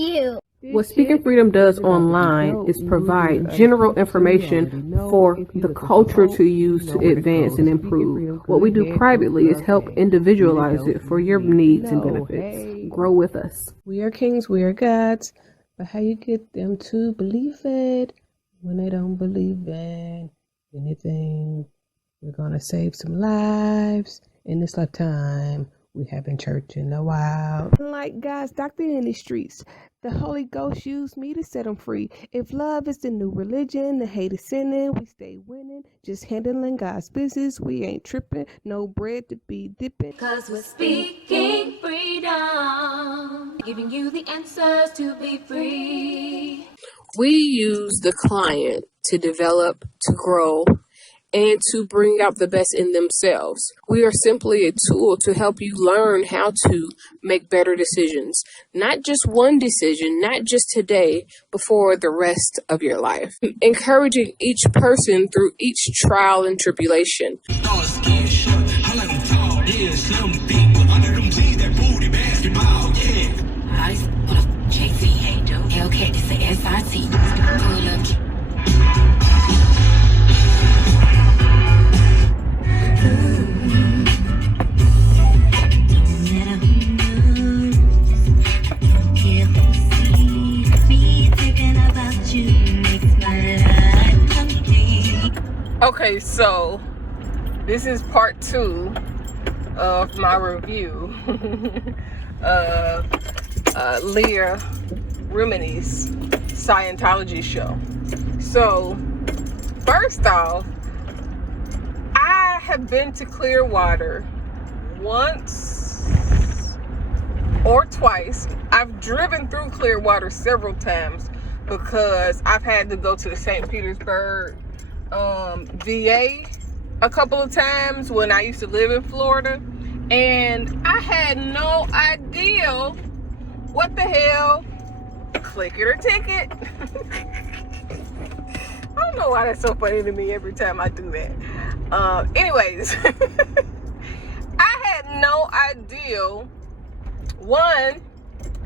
you. What Speaking Freedom does online is provide general information for the culture to use to advance and improve. What we do privately is help individualize it for your needs and benefits. Grow with us. We are kings, we are gods, but how you get them to believe it when they don't believe in anything? We're going to save some lives in this lifetime. We haven't church in a while. Like God's doctor in the streets, the Holy Ghost used me to set them free. If love is the new religion, the hate is sinning, we stay winning. Just handling God's business, we ain't tripping. No bread to be dipping. Cause we're speaking freedom, giving you the answers to be free. We use the client to develop, to grow, and to bring out the best in themselves. We are simply a tool to help you learn how to make better decisions. Not just one decision, not just today, but for the rest of your life. Encouraging each person through each trial and tribulation. Okay, so this is part 2 of my review of Leah Remini's Scientology show. So, first off, I have been to Clearwater once or twice. I've driven through Clearwater several times because I've had to go to the St. Petersburg VA a couple of times when I used to live in Florida, and I had no idea what the hell click it or ticket. I don't know why that's so funny to me every time I do that. Anyways, I had no idea. One,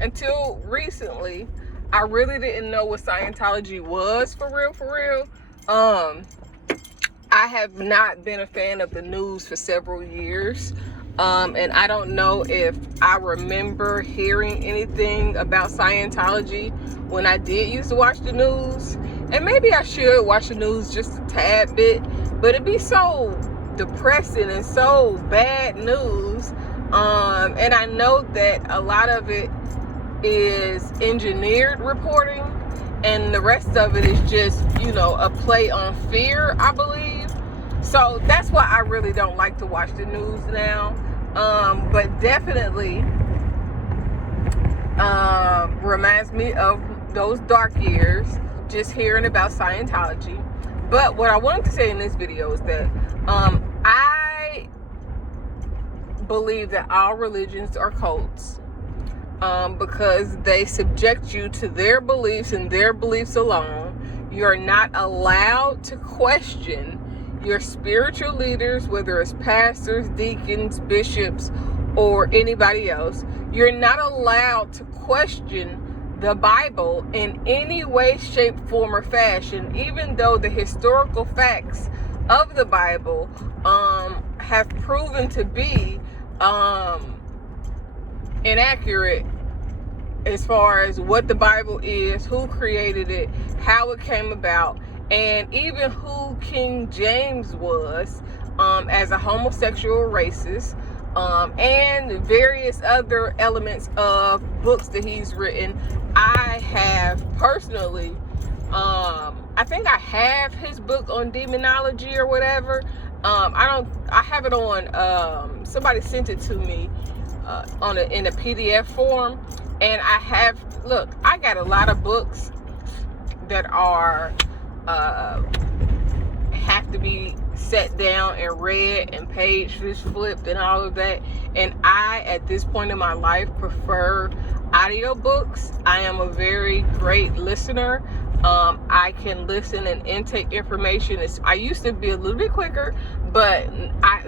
until recently, I really didn't know what Scientology was for real. I have not been a fan of the news for several years. And I don't know if I remember hearing anything about Scientology when I did used to watch the news. And maybe I should watch the news just a tad bit, but it'd be so depressing and so bad news. And I know that a lot of it is engineered reporting, and the rest of it is just, a play on fear, I believe. So that's why I really don't like to watch the news now. But definitely reminds me of those dark years, just hearing about Scientology. But what I wanted to say in this video is that I believe that all religions are cults. Because they subject you to their beliefs and their beliefs alone. You're not allowed to question your spiritual leaders, whether it's pastors, deacons, bishops, or anybody else. You're not allowed to question the Bible in any way, shape, form, or fashion, even though the historical facts of the Bible have proven to be inaccurate as far as what the Bible is, who created it, how it came about, and even who King James was as a homosexual racist, and various other elements of books that he's written. I have personally, I think I have his book on demonology or whatever. I have it on, somebody sent it to me in a PDF form. And I got a lot of books that are have to be set down and read and pages flipped and all of that. And I, at this point in my life, prefer audiobooks. I am a very great listener. I can listen and intake information. I used to be a little bit quicker, but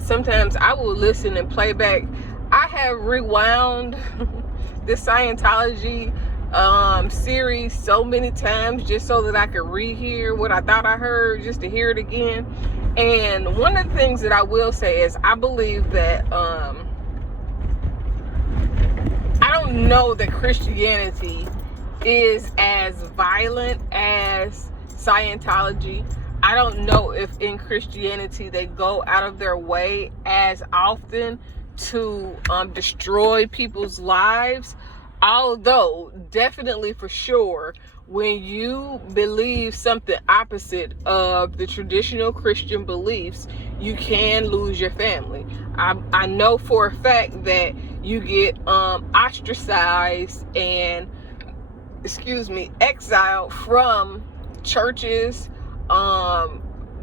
sometimes I will listen and play back. I have rewound the Scientology series so many times just so that I could rehear what I thought I heard, just to hear it again. And one of the things that I will say is I believe that I don't know that Christianity is as violent as Scientology. I don't know if in Christianity they go out of their way as often to destroy people's lives. Although, definitely for sure, when you believe something opposite of the traditional Christian beliefs, you can lose your family. I know for a fact that you get ostracized and, exiled from churches.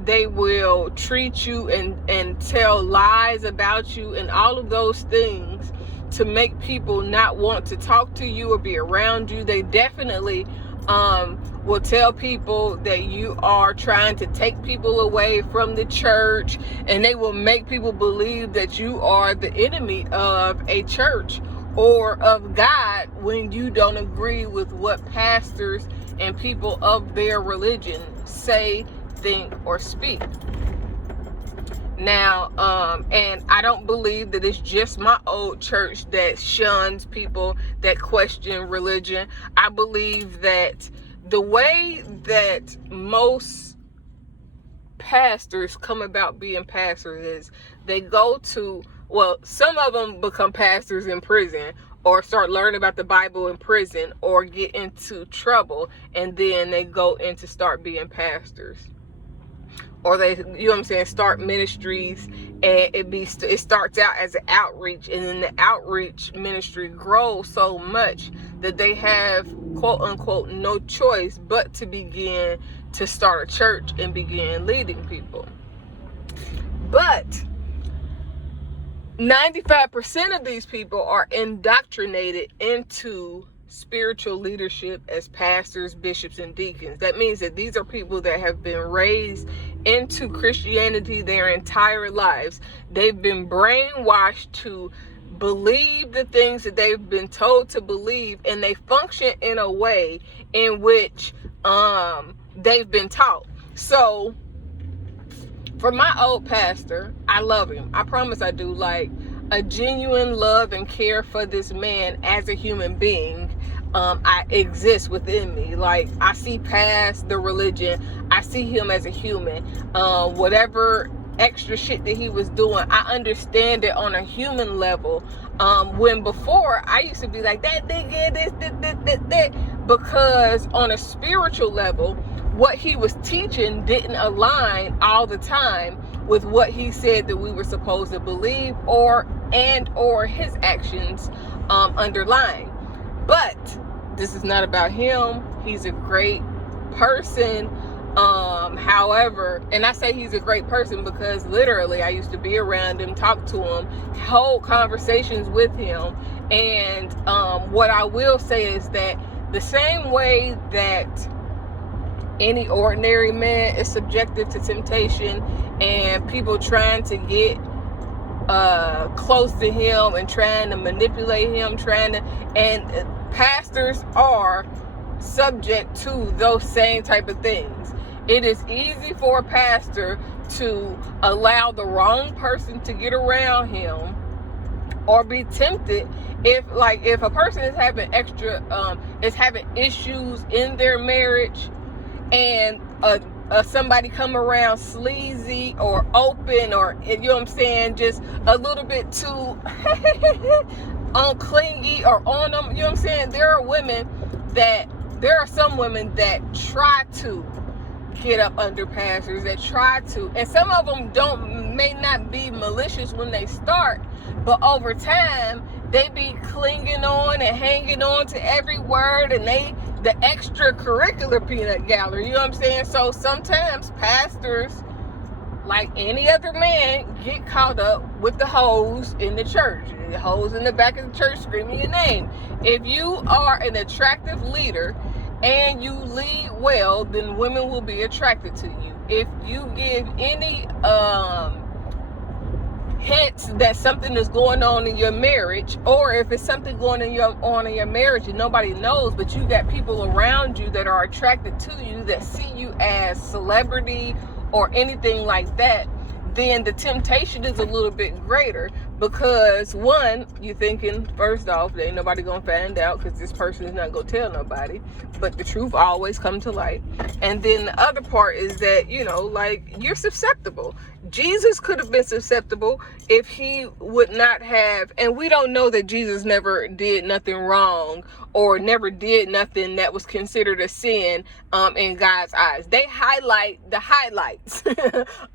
They will treat you and tell lies about you and all of those things to make people not want to talk to you or be around you. They definitely will tell people that you are trying to take people away from the church, and they will make people believe that you are the enemy of a church or of God when you don't agree with what pastors and people of their religion say, think, or speak. Now, and I don't believe that it's just my old church that shuns people that question religion. I believe that the way that most pastors come about being pastors is they go to, well, some of them become pastors in prison or start learning about the Bible in prison or get into trouble, and then they go in to start being pastors. Or they, you know what I'm saying, start ministries, and it starts out as an outreach, and then the outreach ministry grows so much that they have, quote unquote, no choice but to begin to start a church and begin leading people. But 95% of these people are indoctrinated into spiritual leadership as pastors, bishops, and deacons. That means that these are people that have been raised into Christianity their entire lives. They've been brainwashed to believe the things that they've been told to believe, and they function in a way in which they've been taught. So for my old pastor, I love him. I promise I do. Like, a genuine love and care for this man as a human being I exist within me. Like, I see past the religion. I see him as a human. Whatever extra shit that he was doing, I understand it on a human level. When before I used to be like, that nigga, this, because on a spiritual level, what he was teaching didn't align all the time with what he said that we were supposed to believe, or his actions underlying. But this is not about him. He's a great person. However, and I say he's a great person because literally I used to be around him, talk to him, hold conversations with him. And what I will say is that the same way that any ordinary man is subjected to temptation and people trying to get close to him and trying to manipulate him, and pastors are subject to those same type of things. It is easy for a pastor to allow the wrong person to get around him or be tempted if a person is having having issues in their marriage, and somebody come around sleazy or open, or, you know what I'm saying, just a little bit too clingy or on them, you know what I'm saying. There are some women that try to get up under pastors, that try to, and some of them may not be malicious when they start, but over time they be clinging on and hanging on to every word, and the extracurricular peanut gallery, you know what I'm saying. So sometimes pastors, like any other man, get caught up with the hoes in the church, the hoes in the back of the church screaming your name. If you are an attractive leader and you lead well, then women will be attracted to you. If you give any hints that something is going on in your marriage, or if it's something going on in your marriage and nobody knows, but you got people around you that are attracted to you, that see you as celebrity or anything like that, then the temptation is a little bit greater, because one, you're thinking, first off, there ain't nobody gonna find out because this person is not gonna tell nobody, but the truth always comes to light. And then the other part is that, you know, like, you're susceptible. Jesus could have been susceptible if he would not have, and we don't know that Jesus never did nothing wrong or never did nothing that was considered a sin in God's eyes. They highlight the highlights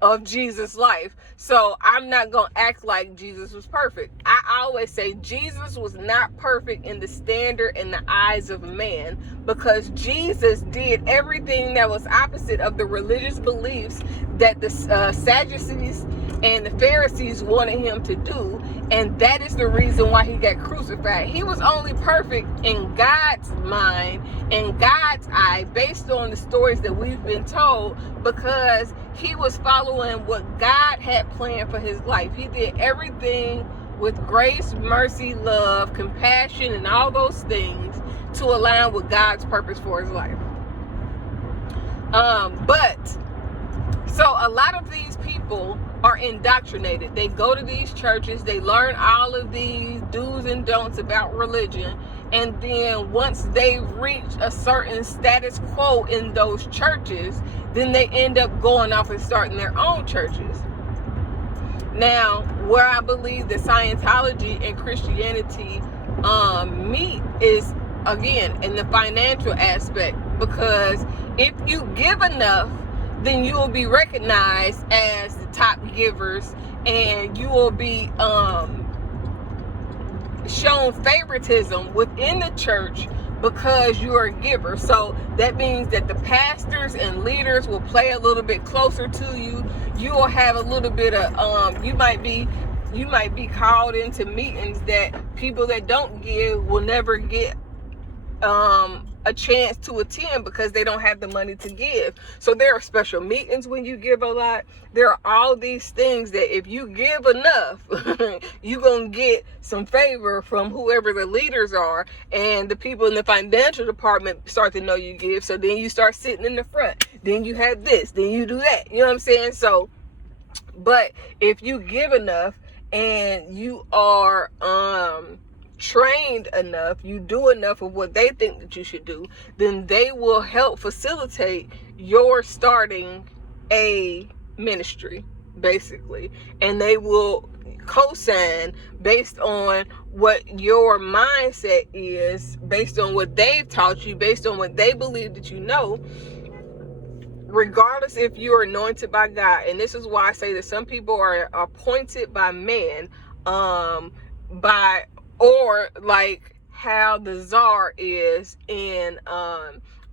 of Jesus' life. So I'm not going to act like Jesus was perfect. I always say Jesus was not perfect in the standard in the eyes of man, because Jesus did everything that was opposite of the religious beliefs that the Sadducees and the Pharisees wanted him to do, and that is the reason why he got crucified. He was only perfect in God's mind, in God's eye, based on the stories that we've been told, because he was following what God had planned for his life. He did everything with grace, mercy, love, compassion, and all those things to align with God's purpose for his life. So a lot of these people are indoctrinated. They go to these churches, they learn all of these do's and don'ts about religion, and then once they reach a certain status quo in those churches, then they end up going off and starting their own churches. Now, where I believe that Scientology and Christianity meet is, again, in the financial aspect, because if you give enough, then you will be recognized as the top givers, and you will be shown favoritism within the church because you are a giver. So that means that the pastors and leaders will play a little bit closer to you. You will have a little bit of you might be called into meetings that people that don't give will never get a chance to attend because they don't have the money to give. So there are special meetings when you give a lot. There are all these things that if you give enough, you're going to get some favor from whoever the leaders are, and the people in the financial department start to know you give. So then you start sitting in the front. Then you have this, then you do that. You know what I'm saying? So, but if you give enough and you are trained enough, you do enough of what they think that you should do, then they will help facilitate your starting a ministry, basically, and they will co-sign based on what your mindset is, based on what they've taught you, based on what they believe that you know, regardless if you're anointed by God. And this is why I say that some people are appointed by man, or like how the czar is in,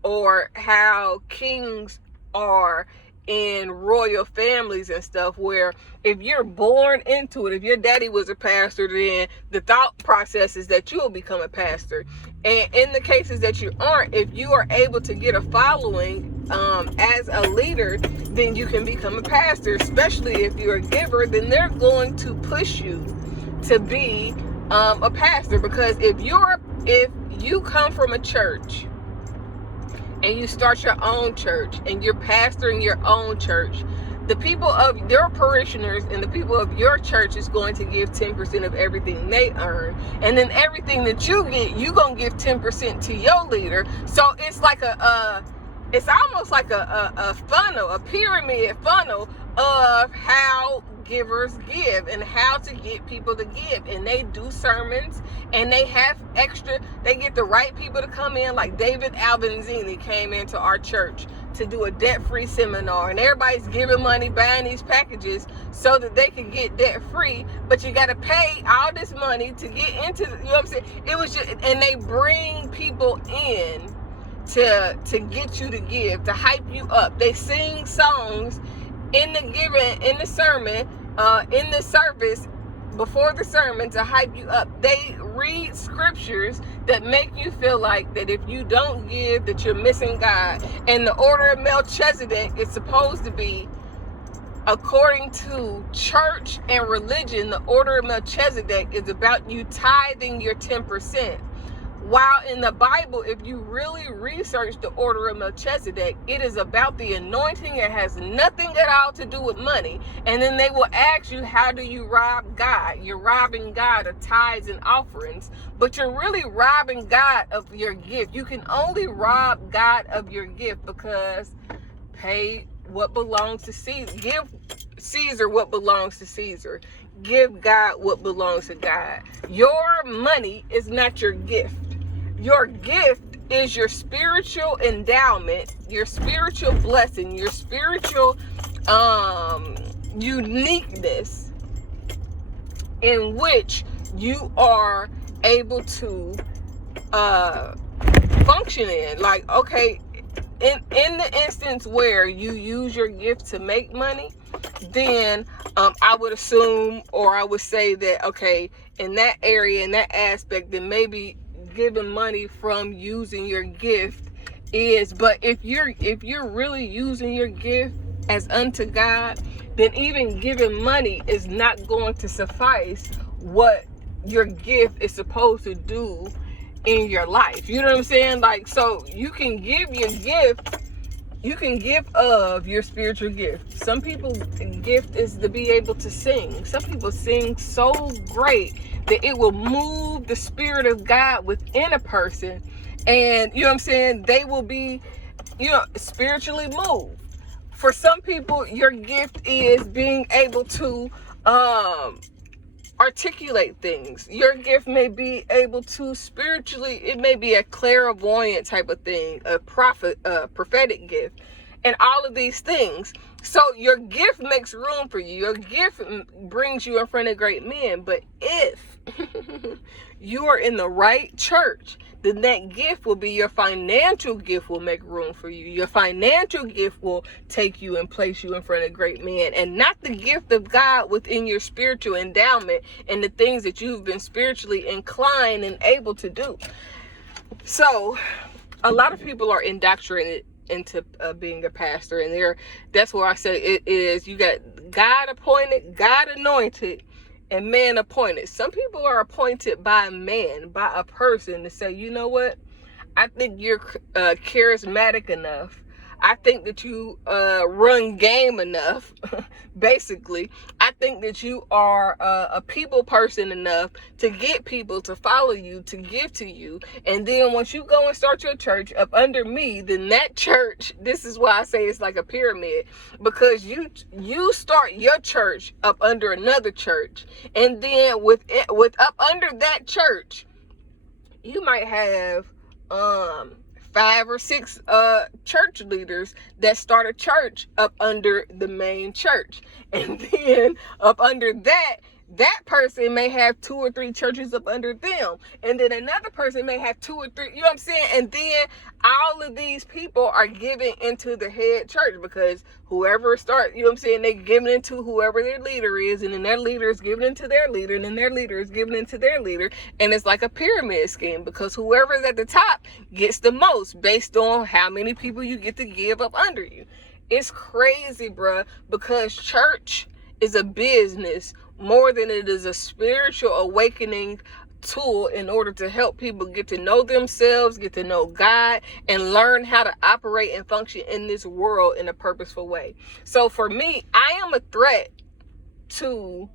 or how kings are in royal families and stuff, where if you're born into it, if your daddy was a pastor, then the thought process is that you will become a pastor. And in the cases that you aren't, if you are able to get a following as a leader, then you can become a pastor. Especially if you're a giver, then they're going to push you to be a pastor, because if you come from a church and you start your own church and you're pastoring your own church, the people of your parishioners and the people of your church is going to give 10% of everything they earn, and then everything that you get, you're gonna give 10% to your leader. So it's like it's almost like a funnel, a pyramid funnel of how givers give and how to get people to give. And they do sermons, and they have they get the right people to come in, like David Albanzini came into our church to do a debt-free seminar, and everybody's giving money, buying these packages so that they can get debt-free, but you got to pay all this money to get into, you know what I'm saying? It was just, and they bring people in to get you to give, to hype you up. They sing songs in the sermon, in the service, before the sermon, to hype you up. They read scriptures that make you feel like that if you don't give, that you're missing God. And the order of Melchizedek is supposed to be according to church and religion, the order of Melchizedek is about you tithing your 10%. While in the Bible, if you really research the order of Melchizedek, it is about the anointing. It has nothing at all to do with money. And then they will ask you, how do you rob God? You're robbing God of tithes and offerings, but you're really robbing God of your gift. You can only rob God of your gift because pay what belongs to Caesar. Give Caesar what belongs to Caesar. Give God what belongs to God. Your money is not your gift. Your gift is your spiritual endowment, your spiritual blessing, your spiritual uniqueness in which you are able to function in. Like, okay, in the instance where you use your gift to make money, then I would assume, or I would say that, okay, in that area, in that aspect, then maybe giving money from using your gift is. But if you're really using your gift as unto God, then even giving money is not going to suffice what your gift is supposed to do in your life. You know what I'm saying? Like, so you can give your gift, you can give of your spiritual gift. Some people's gift is to be able to sing. Some people sing so great that it will move the spirit of God within a person. And you know what I'm saying? They will be, spiritually moved. For some people, your gift is being able to articulate things. Your gift may be able to spiritually, it may be a clairvoyant type of thing, a prophetic gift, and all of these things. So your gift makes room for you. Your gift brings you in front of great men. But if you are in the right church, then that gift will be your financial gift, will make room for you. Your financial gift will take you and place you in front of great men, and not the gift of God within your spiritual endowment and the things that you've been spiritually inclined and able to do. So a lot of people are indoctrinated into being a pastor, and that's where I say it is. You got God appointed, God anointed, and man appointed. Some people are appointed by a man, by a person, to say, you know what, I think you're charismatic enough. I think that you run game enough. Basically, I think that you are a people person enough to get people to follow you, to give to you. And then once you go and start your church up under me, then that church, this is why I say it's like a pyramid, because you start your church up under another church, and then with up under that church, you might have 5 or 6 church leaders that start a church up under the main church. And then up under that person may have 2 or 3 churches up under them. And then another person may have 2 or 3, you know what I'm saying? And then all of these people are giving into the head church, because whoever starts, you know what I'm saying, they giving into whoever their leader is, and then their leader is giving into their leader, and then their leader is giving into their leader. And it's like a pyramid scheme, because whoever's at the top gets the most based on how many people you get to give up under you. It's crazy, bruh, because church is a business more than it is a spiritual awakening tool in order to help people get to know themselves, get to know God, and learn how to operate and function in this world in a purposeful way. So for me, I am a threat to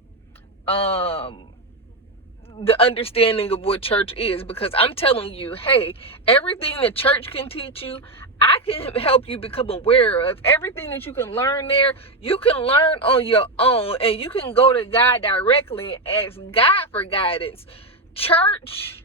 the understanding of what church is, because I'm telling you, hey, everything that church can teach you, I can help you become aware of. Everything that you can learn there, you can learn on your own, and you can go to God directly and ask God for guidance. Church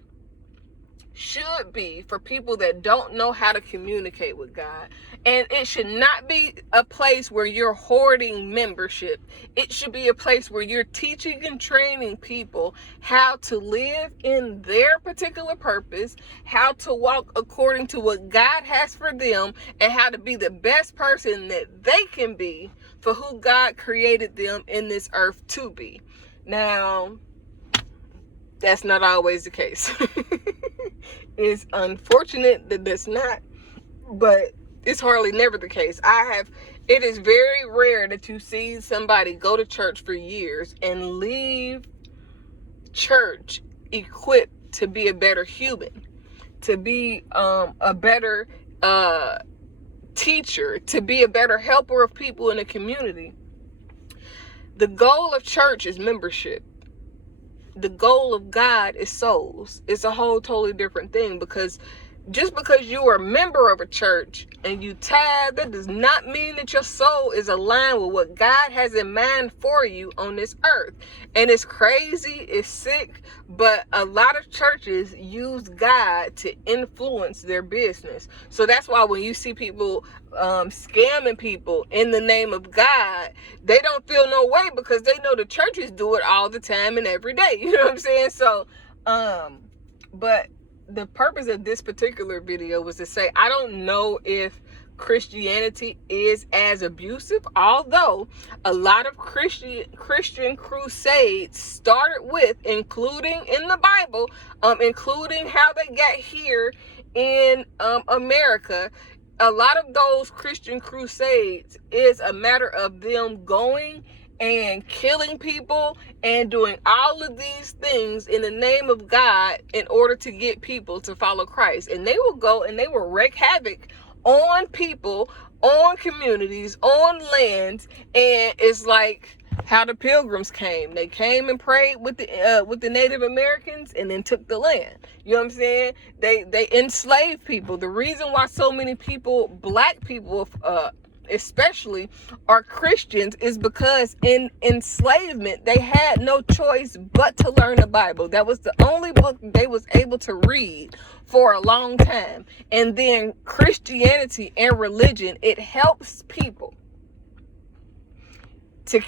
should be for people that don't know how to communicate with God. And it should not be a place where you're hoarding membership. It should be a place where you're teaching and training people how to live in their particular purpose, how to walk according to what God has for them, and how to be the best person that they can be for who God created them in this earth to be. Now, that's not always the case. It's unfortunate that that's not, but It's hardly never the case. It is very rare that you see somebody go to church for years and leave church equipped to be a better human, to be a better teacher, to be a better helper of people in the community. The goal of church is membership. The goal of God is souls. It's a whole totally different thing, because just because you are a member of a church and you tithe, that does not mean that your soul is aligned with what God has in mind for you on this earth. And it's crazy, it's sick, but a lot of churches use God to influence their business. So that's why when you see people scamming people in the name of God, they don't feel no way, because they know the churches do it all the time and every day. You know what I'm saying? So, but the purpose of this particular video was to say, I don't know if Christianity is as abusive, although a lot of Christian crusades started with, including in the Bible, including how they got here in America. A lot of those Christian crusades is a matter of them going and killing people and doing all of these things in the name of God in order to get people to follow Christ. And they will go and they will wreak havoc on people, on communities, on lands. And it's like how the Pilgrims came. They came and prayed with the Native Americans and then took the land. You know what I'm saying? They enslaved people. The reason why so many people, black people especially, are Christians is because in enslavement they had no choice but to learn the Bible. That was the only book they was able to read for a long time. And then Christianity and religion, it helps people to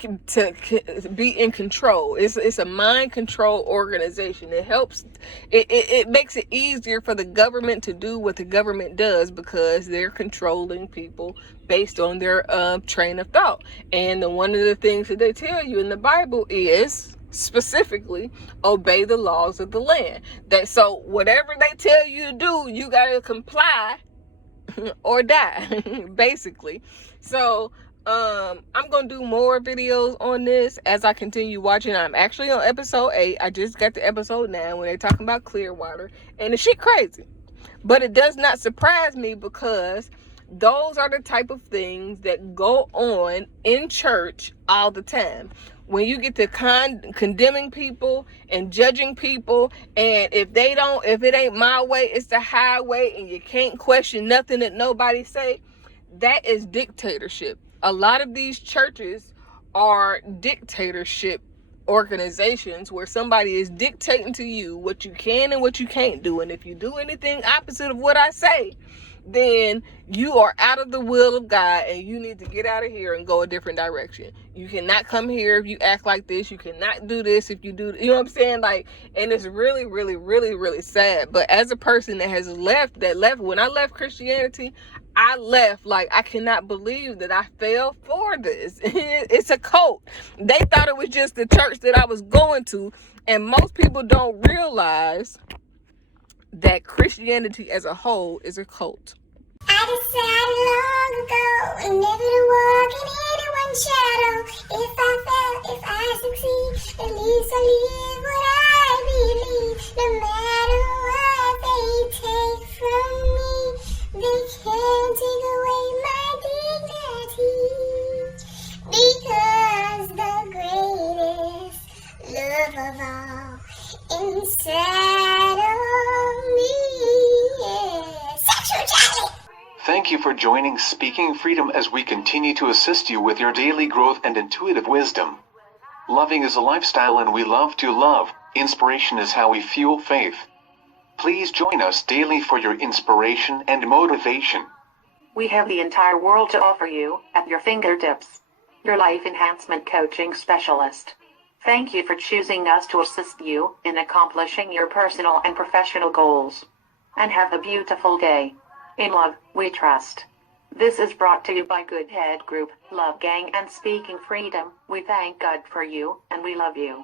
be in control. It's a mind control organization. It helps, it makes it easier for the government to do what the government does, because they're controlling people based on their train of thought. And one of the things that they tell you in the Bible is specifically obey the laws of the land. So whatever they tell you to do, you gotta comply or die, basically. So I'm gonna do more videos on this as I continue watching. I'm actually on episode 8. I just got to episode 9 when they're talking about Clearwater, and the shit crazy. But it does not surprise me, because those are the type of things that go on in church all the time. When you get to condemning people and judging people, and if it ain't my way, it's the highway, and you can't question nothing that nobody say, that is dictatorship. A lot of these churches are dictatorship organizations where somebody is dictating to you what you can and what you can't do. And if you do anything opposite of what I say, then you are out of the will of God, and you need to get out of here and go a different direction. You cannot come here if you act like this. You cannot do this if you do, you know what I'm saying? Like, and it's really, really, really, really sad. But as a person that has left, when I left Christianity, I left like, I cannot believe that I fell for this. It's a cult. They thought it was just the church that I was going to. And most people don't realize that Christianity as a whole is a cult. I decided long ago never to walk in anyone's shadow. If I fail, if I succeed, at least I live what I believe. No matter what they take from me, they can't take away my dignity. Because the greatest love of all inside of me is sexuality. Thank you for joining Speaking Freedom as we continue to assist you with your daily growth and intuitive wisdom. Loving is a lifestyle, and we love to love. Inspiration is how we fuel faith. Please join us daily for your inspiration and motivation. We have the entire world to offer you at your fingertips. Your life enhancement coaching specialist. Thank you for choosing us to assist you in accomplishing your personal and professional goals. And have a beautiful day. In love, we trust. This is brought to you by Good Head Group, Love Gang, and Speaking Freedom. We thank God for you, and we love you.